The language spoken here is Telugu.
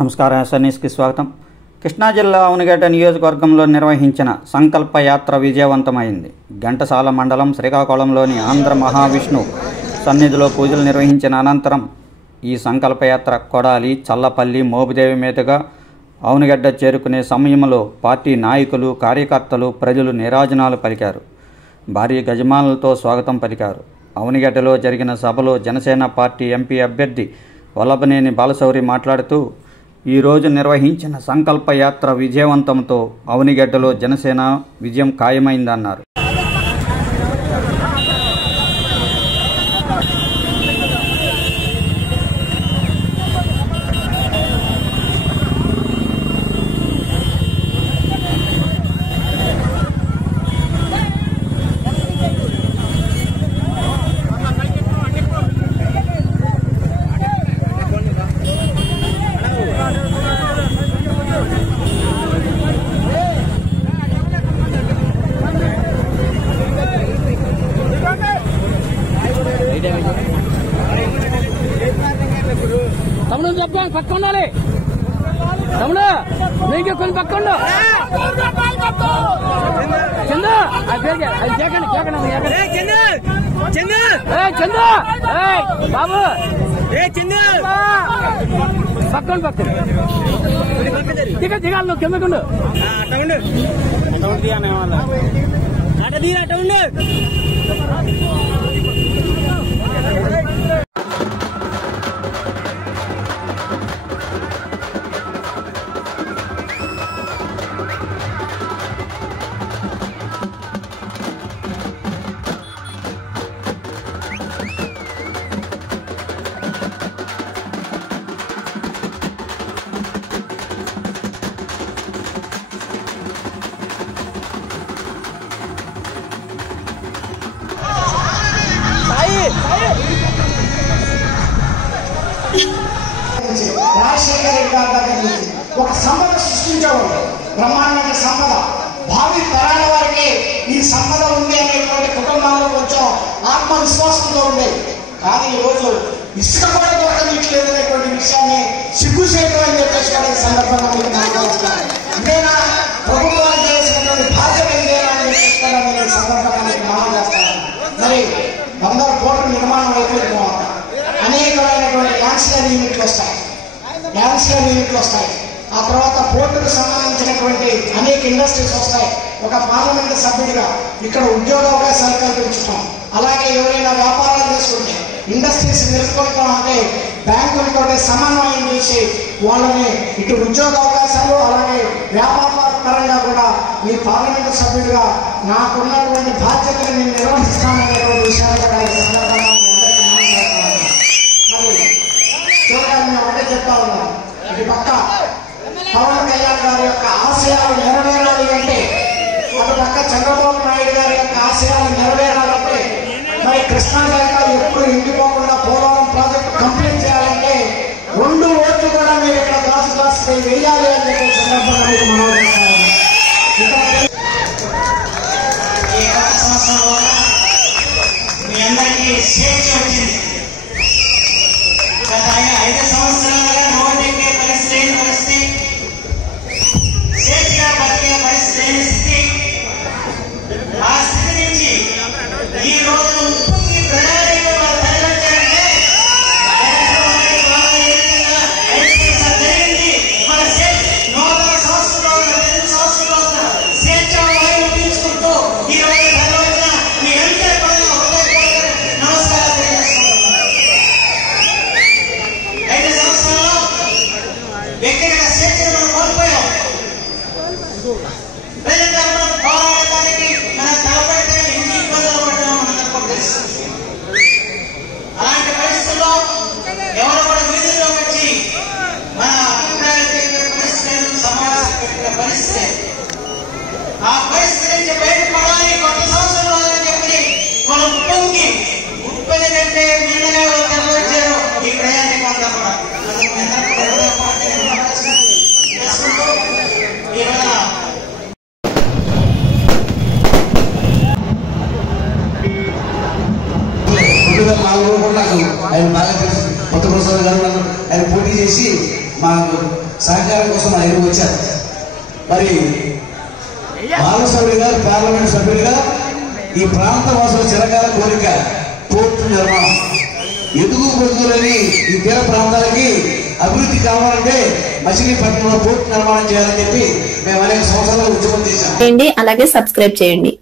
నమస్కారం. ఎస్ఎన్ఎస్కి స్వాగతం. కృష్ణా జిల్లా అవనిగడ్డ నియోజకవర్గంలో నిర్వహించిన సంకల్ప యాత్ర విజయవంతమైంది. ఘంటసాల మండలం శ్రీకాకుళంలోని ఆంధ్ర మహావిష్ణు సన్నిధిలో పూజలు నిర్వహించిన అనంతరం ఈ సంకల్పయాత్ర కొడాలి, చల్లపల్లి, మోపిదేవి మీదుగా అవనిగడ్డ చేరుకునే సమయంలో పార్టీ నాయకులు, కార్యకర్తలు, ప్రజలు నీరాజనాలు పలికారు. భారీ గజమాలతో స్వాగతం పలికారు. అవనిగడ్డలో జరిగిన సభలో జనసేన పార్టీ ఎంపీ అభ్యర్థి వల్లభనేని బాలశౌరి మాట్లాడుతూ, ఈరోజు నిర్వహించిన సంకల్ప యాత్ర విజయవంతంతో అవనిగడ్డలో జనసేన విజయం ఖాయమైందన్నారు. తమ్ముడు చెప్పాను పక్క ఉండాలి. తమ్ముడు నీకు కొన్ని పక్క ఉండు. చందు చందు బాబు పక్కన పక్కన దిగాలి. నువ్వు కిందకుండు. అట తీరా అట ఉండు. రాజశేఖర రెడ్డి గారి దగ్గర నుంచి ఒక సంపద సృష్టించేవాడు. బ్రహ్మాండమైన సంపద, భావి తరాల వారికి ఈ సంపద ఉంది అనేటువంటి కుటుంబాల్లో కొంచెం ఆత్మవిశ్వాసంతో ఉండేది. కానీ ఈరోజు ఇసుక కూడా దొరకనట్లేదు అనేటువంటి విషయాన్ని సిగ్గుచేయడం అని చెప్పేసి కూడా ఈ సందర్భంగా మీకు మాట్లాడుతున్నాను. ఇదేనా ప్రభుత్వాలు చేసినటువంటి బాధ్యత ఇదేనా అని చెప్పేసి కూడా నేను ఈ సందర్భంగా మీకు మనం చేస్తాను. మరి 100 కోట్ల నిర్మాణం అయిపోయిన తర్వాత అనేకమైనటువంటి యాన్సిలరీ యూనిట్లు వస్తాయి. ఆ తర్వాత పోర్టుకు సంబంధించినటువంటి అనేక ఇండస్ట్రీస్ వస్తాయి. ఒక పార్లమెంటు సభ్యుడిగా ఇక్కడ ఉద్యోగ అవకాశాలు కల్పించడం, అలాగే ఎవరైనా వ్యాపారాలు చేసుకుంటే ఇండస్ట్రీస్ నిలుపుకుంటాం అంటే బ్యాంకులతో సమన్వయం చేసి వాళ్ళని ఇటు ఉద్యోగ అవకాశాలు అలాగే వ్యాపార పరంగా కూడా మీ పార్లమెంటు సభ్యుడిగా నాకున్నటువంటి బాధ్యతను నేను నిర్వహిస్తాననేటువంటి విషయాలు కూడా ఈ సందర్భంగా చూడాలని మేము ఒకటే చెప్తా ఉన్నాం. ఇటు పక్క పవన్ కళ్యాణ్ గారి యొక్క ఆశయాలు నెరవేరాలి అంటే, అటు పక్క చంద్రబాబు నాయుడు గారి యొక్క ఆశయాలు నెరవేరాలంటే, మరి కృష్ణా డెల్టా ఎప్పుడు ఇండిపోకుండా పోలవరం ప్రాజెక్టు కంప్లీట్ చేయాలంటే 2 ఓట్లు కూడా మీరు ఇక్కడ దాసు వేయాలి అని చెప్పే సందర్భంగా మీకు మనం చేస్తాము. ఈ సంవత్సరంలో మీ అందరికీ స్వేచ్ఛ వచ్చింది. గత 5 సంవత్సరాలుగా నోటికే పరిస్థితి స్వేచ్ఛగా బతికే పరిస్థితి ఆ స్థితి నుంచి ఈ రోజు ఉప్పుకి ప్రజాదైవ తరలించారంటే జరిగింది. మన నూతన సంవత్సరంలో 2 సంవత్సరాల స్వేచ్ఛ వాయువు తీసుకుంటూ ఈ రోజు తరలించిన మీ అందరి పనులు నమస్కారాలు తెలియజేసుకుంటున్నాను. 5 సంవత్సరాల్లో వ్యక్తిగత స్వేచ్ఛను మనం కోల్పోయాం. ప్రజలందరూ పోరాడటానికి మన తలపెడితే ఎన్ని ఇబ్బందులు పడ్డామో మనందరికీ తెలుసు. అలాంటి పరిస్థితుల్లో ఎవరు కూడా వీధుల్లో వచ్చి మన అభిప్రాయాలు చెప్పే పరిస్థితులను సమావేశం పెట్టిన పరిస్థితి. ఆ పరిస్థితి నుంచి బయటపడాలి కొత్త సంవత్సరంలో అని చెప్పి మనం ఉప్పని కంటే మిన్నగా తరలించారు ఈ ప్రయాణికులంతా కూడా. నాకు ఆయన బాగా తెలుసు. కొత్త ప్రసాద్ గారు ఆయన పోటీ చేసి మాకు సహకారం కోసం ఆయన వచ్చారు. మరి బాలసౌరి గారు పార్లమెంట్ సభ్యులుగా ఈ ప్రాంత వాసుల చిరకాల కోరిక పోర్టు నిర్మాణం, ఎదుగు పొందులని ఈ తీర ప్రాంతాలకి అభివృద్ధి కావాలంటే మచిలీపట్నంలో పోర్టు నిర్మాణం చేయాలని చెప్పి మేము అనేక సంవత్సరాలు ఉద్యమం చేశాం. అలాగే సబ్స్క్రైబ్ చేయండి.